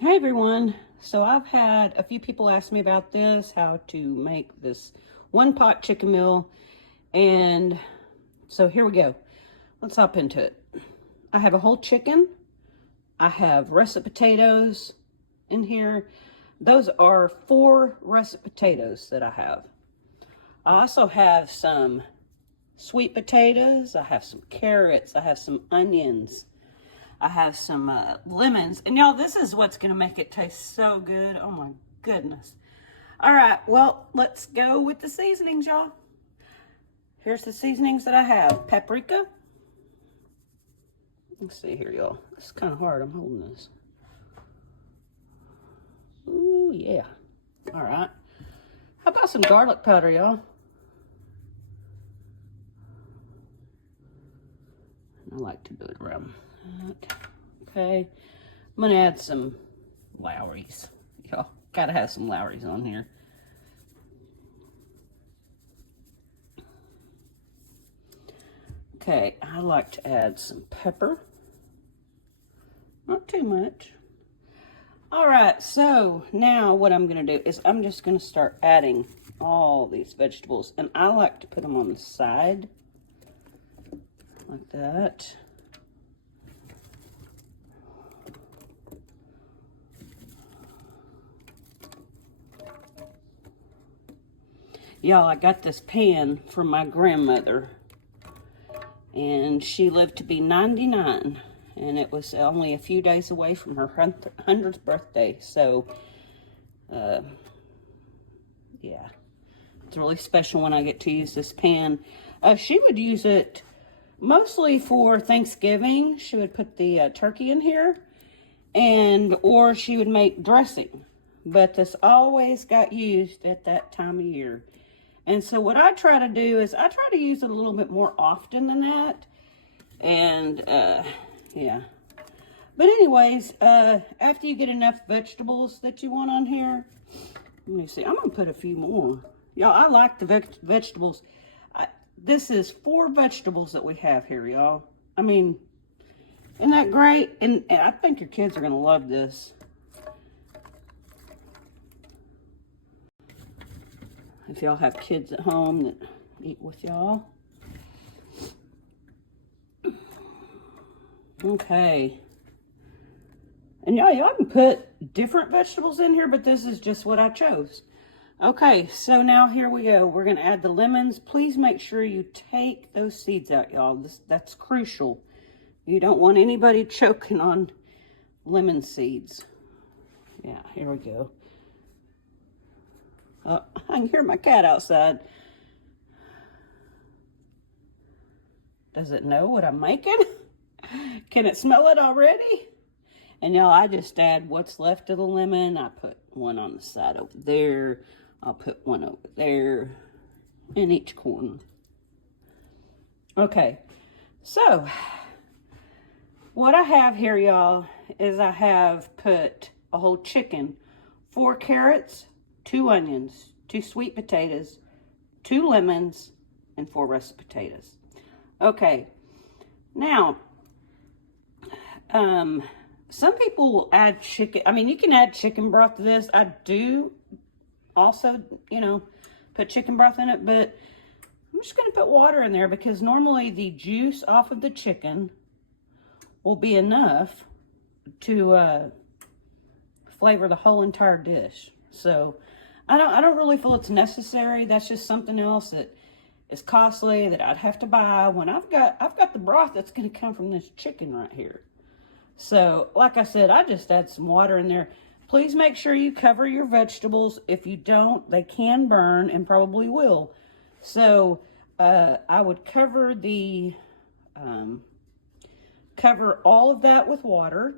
Hey everyone. So I've had a few people ask me about this, how to make this one pot chicken meal. And so here we go. Let's hop into it. I have a whole chicken. I have russet potatoes in here. Those are 4 russet potatoes that I have. I also have some sweet potatoes. I have some carrots. I have some onions. I have some lemons. And y'all, this is what's going to make it taste so good. Oh my goodness. All right, well, let's go with the seasonings, y'all. Here's the seasonings that I have. Paprika. Let's see here, y'all. It's kind of hard. I'm holding this. Ooh, yeah. All right. How about some garlic powder, y'all? I like to do it around that. Okay. I'm going to add some Lawry's. Y'all gotta have some Lawry's on here. Okay, I like to add some pepper. Not too much. All right, so now what I'm gonna do is I'm just gonna start adding all these vegetables, and I like to put them on the side like that. Y'all, I got this pan from my grandmother, and she lived to be 99, and it was only a few days away from her 100th birthday. So, yeah, it's really special when I get to use this pan. She would use it mostly for Thanksgiving. She would put the turkey in here, or she would make dressing. But this always got used at that time of year. And so what I try to do is I try to use it a little bit more often than that. And, yeah. But anyways, after you get enough vegetables that you want on here, let me see. I'm going to put a few more. Y'all, I like the vegetables. This is 4 vegetables that we have here, y'all. I mean, isn't that great? And I think your kids are going to love this. If y'all have kids at home that eat with y'all. Okay. And y'all can put different vegetables in here, but this is just what I chose. Okay, so now here we go. We're going to add the lemons. Please make sure you take those seeds out, y'all. That's crucial. You don't want anybody choking on lemon seeds. Yeah, here we go. I can hear my cat outside. Does it know what I'm making? Can it smell it already? And y'all, I just add what's left of the lemon. I put one on the side over there. I'll put one over there in each corner. Okay, so what I have here, y'all, is I have put a whole chicken, 4 carrots, 2 onions, 2 sweet potatoes, 2 lemons, and 4 russet potatoes. Okay, now, some people will add chicken. I mean, you can add chicken broth to this. I do also, put chicken broth in it, but I'm just going to put water in there because normally the juice off of the chicken will be enough to flavor the whole entire dish. So I don't really feel it's necessary. That's just something else that is costly that I'd have to buy when I've got the broth that's going to come from this chicken right here. So like I said, I just add some water in there. Please make sure you cover your vegetables. If you don't, they can burn and probably will. So I would cover cover all of that with water.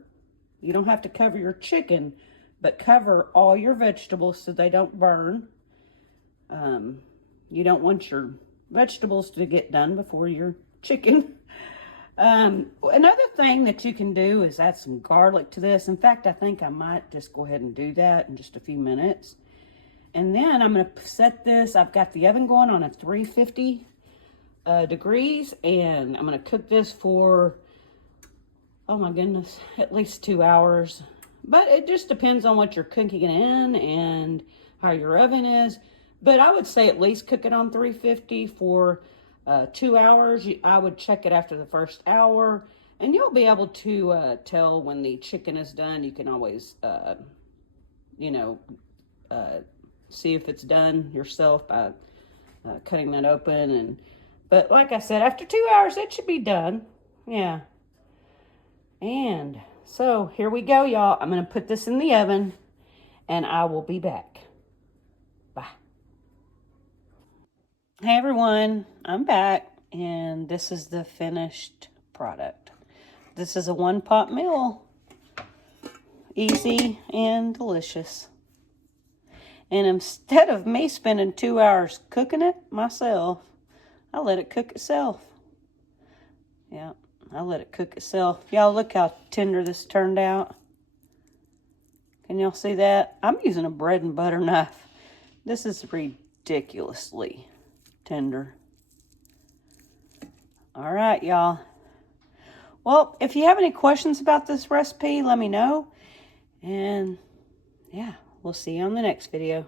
You don't have to cover your chicken, but cover all your vegetables so they don't burn. You don't want your vegetables to get done before your chicken. Another thing that you can do is add some garlic to this. In fact, I think I might just go ahead and do that in just a few minutes. And then I'm going to set this. I've got the oven going on at 350 degrees, and I'm going to cook this for, oh my goodness, at least 2 hours. But it just depends on what you're cooking it in and how your oven is. But I would say at least cook it on 350 for 2 hours. I would check it after the first hour, and you'll be able to tell when the chicken is done. You can always, you know, see if it's done yourself by cutting it open. But like I said, after 2 hours, it should be done. Yeah. And so here we go, y'all. I'm going to put this in the oven, and I will be back. Bye. Hey, everyone. I'm back, and this is the finished product. This is a one-pot meal. Easy and delicious. And instead of me spending 2 hours cooking it myself, I let it cook itself. Yeah, I let it cook itself. Y'all, look how tender this turned out. Can y'all see that? I'm using a bread and butter knife. This is ridiculously tender. All right, y'all. Well, if you have any questions about this recipe, let me know. And yeah, we'll see you on the next video.